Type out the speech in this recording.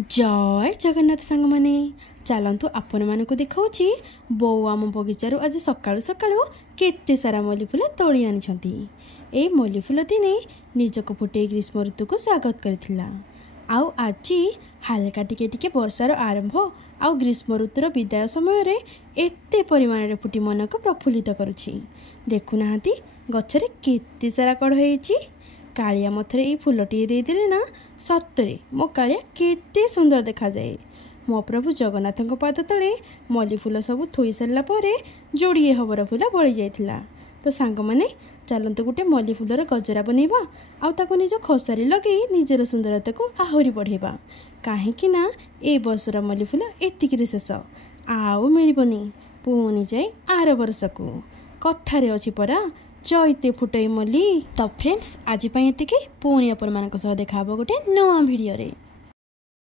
जय जगन्नाथ सांग माने चलतु आपण मानक देखा बो आम बगीचार आज सकाळु सकाळु केते सारा मल्ली फूल तोली आनी ए मल्ली फूल दिने निजक फुटे ग्रीष्म ऋतु को स्वागत करथिला। आउ आज हालका टिके टिके वर्षार आरंभ आउ ग्रीष्म ऋतुर विदाय समय रे एते परिमाण रे फुटी मन को प्रफुल्लित करुछि। देखुना गछरे केते सारा कड़ होईछि। कालिया मथरे ये फूलटी देदेले ना सतरे मो कालिया केते सुंदर देखा जाए। मो प्रभु जगन्नाथ पाद तले मल्ली फूल सब थोई सारा पर जोड़िए हबर फूल बड़ी जाइथिला। तो सांग माने चलतु गोटे मल्ली फूलर गजरा बनैबा आउ ताको निज खसारी लगे निजर सुंदरता को आहरी बढ़ेबा। काहेकि ना ए वर्षर मल्ली फूल एतिकिरे शेष आउ मिलबनी पुणी जाए आर वर्ष को कथारे अछि परा चैते फुटई मल्ली। तो फ्रेंड्स आज एतिकी पुणी आपण मानक सह देखा गोटे नवा भिडियो रे।